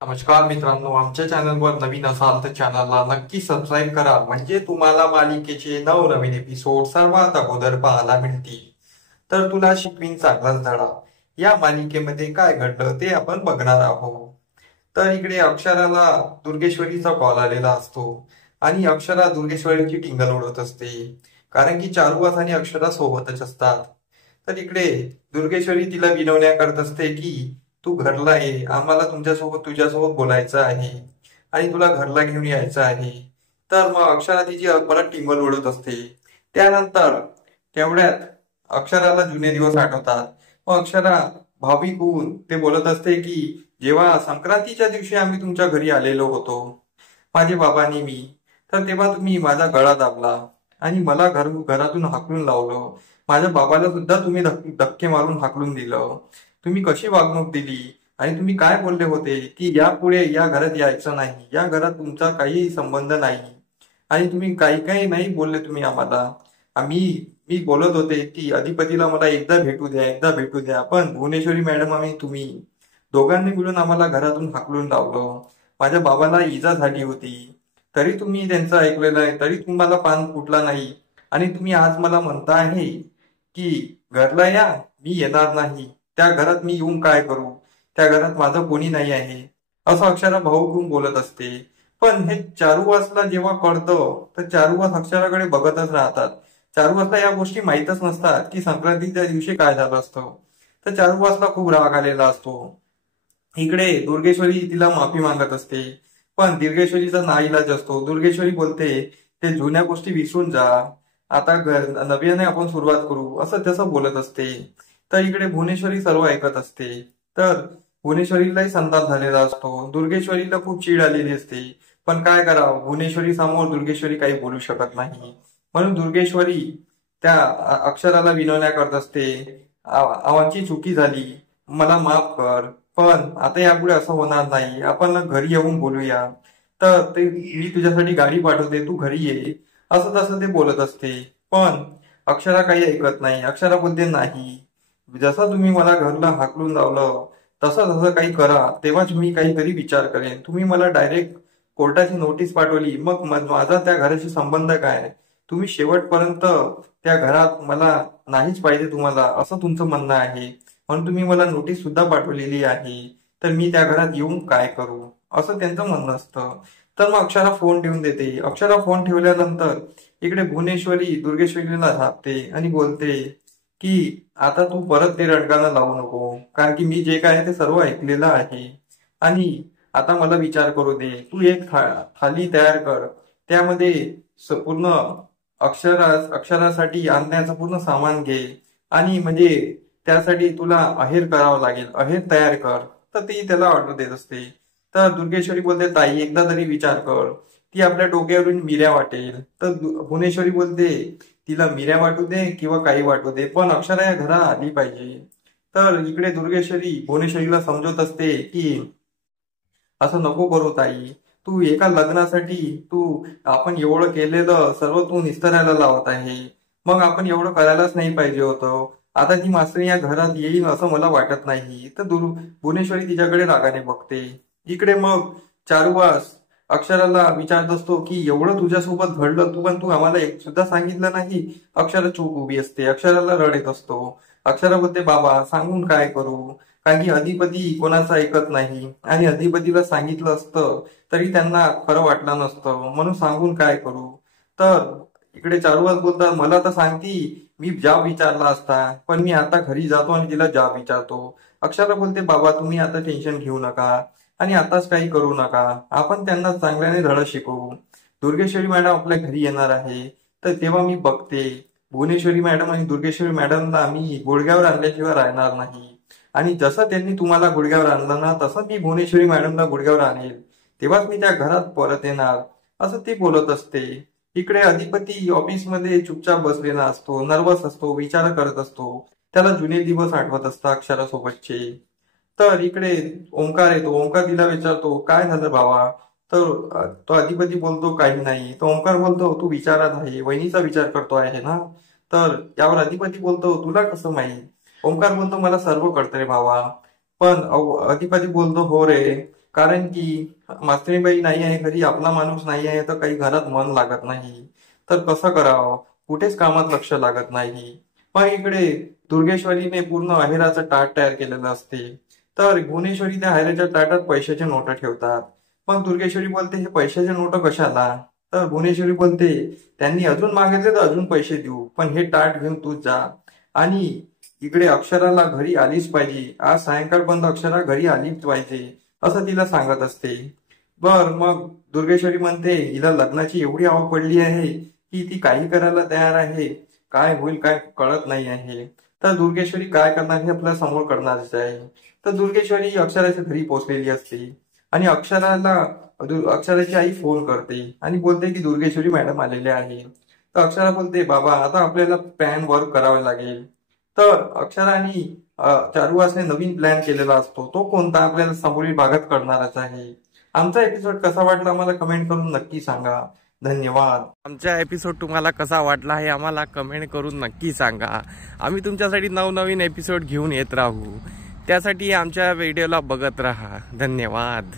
नमस्कार मित्रांनो, आमच्या चॅनलवर नवीन असाल तर चॅनलला नक्की सबस्क्राईब करा, म्हणजे तुम्हाला मालिकेचे नवनवीन एपिसोड सर्वात अगोदर पाहायला मिळतील. तर तुला शिकवीन चांगलाच धडा या मालिकेमध्ये काय घडलं ते आपण बघणार आहोत. तर इकडे अक्षराला दुर्गेश्वरीचा कॉल आलेला असतो आणि अक्षरा दुर्गेश्वरीची टिंगल उडवत असते, कारण की चारुवास आणि अक्षरा सोबतच असतात. तर इकडे दुर्गेश्वरी तिला विनवण्या करत असते की तू घरला ये, आम्हाला तुझ्यासोबत बोलायचं आहे आणि तुला घरला घेऊन यायचं आहे. तर मग अक्षरा तिची परत टिंगल उडत असते. त्यानंतर तेवढ्यात अक्षराला जुने दिवस आठवतात. मग अक्षरा भाविक होऊन ते बोलत असते की जेव्हा संक्रांतीच्या दिवशी आम्ही तुमच्या घरी आलेलो होतो, माझे बाबांनी मी, तर तेव्हा तुम्ही माझा गळा दाबला आणि मला घरातून हाकलून लावलं. माझ्या बाबाला सुद्धा तुम्ही धक्के मारून हाकलून दिलं. तुम्ही कशी वागणूक दिली आणि तुम्ही काय बोलले होते की यापुढे या घरात यायचं नाही, या घरात तुमचा काही संबंध नाही. आणि तुम्ही काही काही नाही बोलले तुम्ही आम्हाला. आम्ही मी बोलत होते की अधिपतीला मला एकदा भेटू द्या, एकदा भेटू द्या, पण भुवनेश्वरी मॅडम आणि तुम्ही दोघांनी मिळून आम्हाला घरातून हाकलून लावलं. माझ्या बाबाला इजा झाली होती, तरी तुम्ही त्यांचं ऐकलेलं आहे, तरी तुम्हाला पान फुटला नाही. आणि तुम्ही आज मला म्हणता आहे की घरला या, मी येणार नाही. त्या घरात मी येऊन काय करू, त्या घरात माझं कोणी नाही आहे, असं अक्षरा भाऊ घेऊन बोलत असते. पण हे चारुवासला जेव्हा कळतं तर चारुवास अक्षराकडे बघतच राहतात. चारुवासला या गोष्टी माहीतच नसतात की संक्रांतीच्या दिवशी काय झालं असतं. तर चारुवासला खूप राग आलेला असतो. इकडे दुर्गेश्वरी तिला माफी मागत असते, पण दुर्गेश्वरीचा नाईलाज असतो. दुर्गेश्वरी बोलते ते जुन्या गोष्टी विसरून जा, आता नव्याने आपण सुरुवात करू, असं तसं बोलत असते. तर इकडे भुवनेश्वरी सर्व ऐकत असते. तर भुवनेश्वरीलाही संताप झालेला असतो. दुर्गेश्वरीला खूप चीड आलेली असते, पण काय करावं, भुवनेश्वरी समोर दुर्गेश्वरी काही बोलू शकत नाही. म्हणून दुर्गेश्वरी त्या अक्षराला विनवण्या करत असते, आमची चुकी झाली, मला माफ कर, पण आता यापुढे असं होणार नाही, आपण घरी येऊन बोलूया. तर ते मी तुझ्यासाठी गाडी पाठवते, तू घरी ये, असं तसं ते बोलत असते. पण अक्षरा काही ऐकत नाही. अक्षरा बोलते नाही, जसं तुम्ही मला घरला हाकलून लावलं तसं तसं काही करा, तेव्हाच मी काहीतरी विचार करेन. तुम्ही मला डायरेक्ट कोर्टाची नोटीस पाठवली, मग माझा त्या घराशी संबंध काय? तुम्ही शेवटपर्यंत त्या घरात मला नाहीच पाहिजे तुम्हाला, असं तुमचं म्हणणं आहे, म्हणून तुम्ही मला नोटीस सुद्धा पाठवलेली आहे. तर मी त्या घरात येऊन काय करू, असं त्यांचं म्हणणं असतं. तर मग अक्षरा फोन ठेवून देते. अक्षरा फोन ठेवल्यानंतर इकडे भुवनेश्वरी दुर्गेश्वरीला झापते आणि बोलते की आता तू परत ते रडगाणं लावू नको, कारण की मी जे काय आहे ते सर्व ऐकलेलं आहे. आणि आता मला विचार करू दे. तू एक थाली तयार कर, त्यामध्ये पूर्ण अक्षरासाठी आणण्याचं पूर्ण सामान घे, आणि म्हणजे त्यासाठी तुला अहेर करावं लागेल, अहेर तयार कर. तर ती त्याला ऑर्डर देत असते. तर दुर्गेश्वरी बोलते ताई एकदा तरी विचार कर, ती आपल्या डोक्यावरून मिऱ्या वाटेल. तर भुवनेश्वरी बोलते तिला मिऱ्या वाटू दे किंवा काही वाटू दे, पण अक्षरा या घरात आली पाहिजे. तर इकडे दुर्गेश्वरी भुवनेश्वरीला समजवत असते की असं नको करू ताई, तू एका लग्नासाठी तू आपण एवढं केलेलं सर्व तू निस्तरायला लावत आहे. मग आपण एवढं करायलाच नाही पाहिजे होतं. आता ती मास्त्री या घरात येईल असं मला वाटत नाही. तर भुवनेश्वरी तिच्याकडे रागाने बघते. इकडे मग चारुवास अक्षराला विचारत असतो की एवढं तुझ्यासोबत घडलं, तू पण तू आम्हाला एक सुद्धा सांगितलं नाही. अक्षरा चूप उभी असते. अक्षराला रड येत असतो. अक्षरा बोलते बाबा सांगून काय करू, कारण की अधिपती कोणाचं ऐकत नाही, आणि अधिपतीला सांगितलं असतं तरी त्यांना खरं वाटलं नसतं, म्हणून सांगून काय करू. तर इकडे चारुवास बोलतात मला तर सांगती मी जाब विचारला असता, पण मी आता घरी जातो आणि तिला जाब विचारतो. अक्षरा बोलते बाबा तुम्ही आता टेन्शन घेऊ नका आणि आताच काही करू नका, आपण त्यांना चांगल्याने धडा शिकवू. दुर्गेश्वरी मॅडम आपल्या घरी येणार आहे, तर तेव्हा मी बघते. भुवनेश्वरी मॅडम आणि दुर्गेश्वरी मॅडमला आम्ही गुडघ्यावर आणल्याशिवाय राहणार नाही. आणि जसं त्यांनी तुम्हाला गुडघ्यावर आणलं ना, तसं मी भुवनेश्वरी मॅडमला गुडघ्यावर आणेल, तेव्हाच मी त्या घरात परत येणार, असं ती बोलत असते. इकडे अधिपती ऑफिसमध्ये चुपचाप बसलेला असतो, नर्वस असतो, विचार करत असतो. त्याला जुने दिवस आठवत असतात अक्षरासोबतचे. तर इकडे ओंकार येतो. ओंकार तिला विचारतो काय झालं बाबा. तर तो अधिपती बोलतो काही नाही. तो ओंकार बोलतो तू विचारात आहे, वहिनीचा विचार करतो आहे ना. तर यावर अधिपती बोलतो तुला कसं माहित. ओंकार बोलतो मला सर्व कळतं रे भावा. पण अधिपती बोलतो हो रे, कारण की मास्तरीबाई नाही आहे घरी, आपला माणूस नाही आहे, तर काही घरात मन लागत नाही. तर कसं करावं, कुठेच कामात लक्ष लागत नाही. मग इकडे दुर्गेश्वरीने पूर्ण अहेराचं ताट तयार केलेलं असते. तर भुवनेश्वरी त्या अहेराच्या ताटात पैशाचे नोट ठेवतात. मग दुर्गेश्वरी बोलते, हे पैशाचे नोट कशाला? तर भुवनेश्वरी बोलते, त्यांनी अजून मागितले तर अजून पैसे देऊ, पण हे ताट घेऊन तू जा. आणि इकडे अक्षराला घरी आलीच पाहिजे, आज सायंकाळपर्यंत अक्षरा घरी आलीच पाहिजे, असं तिला सांगत असते. मग दुर्गेश्वरी म्हणते, हिला लग्नाची एवढी आवड पडली आहे की ती काही करायला तयार आहे. काय होईल काय कळत नाही आहे. तर दुर्गेश्वरी काय करणार हे आपल्या समोर करणारच आहे. तर दुर्गेश्वरी अक्षराच्या घरी पोहोचलेली असते आणि अक्षराची आई फोन करते आणि बोलते की दुर्गेश्वरी मॅडम आलेले आहे. तर अक्षरा बोलते, बाबा आता आपल्याला प्लॅन वर्क करावा लागेल. तर अक्षराने चारुहासने नवीन प्लॅन केलेला असतो. तो कोणता आपल्याला समोरील भागात करणारच आहे. आमचा एपिसोड कसा वाटला आम्हाला कमेंट करून नक्की सांगा. धन्यवाद. आमचा एपिसोड तुम्हाला कसा वाटला हे आम्हाला कमेंट करून नक्की सांगा. आम्ही तुमच्यासाठी नवनवीन एपिसोड घेऊन येत राहू. त्यासाठी आमच्या व्हिडिओला बघत राहा. धन्यवाद.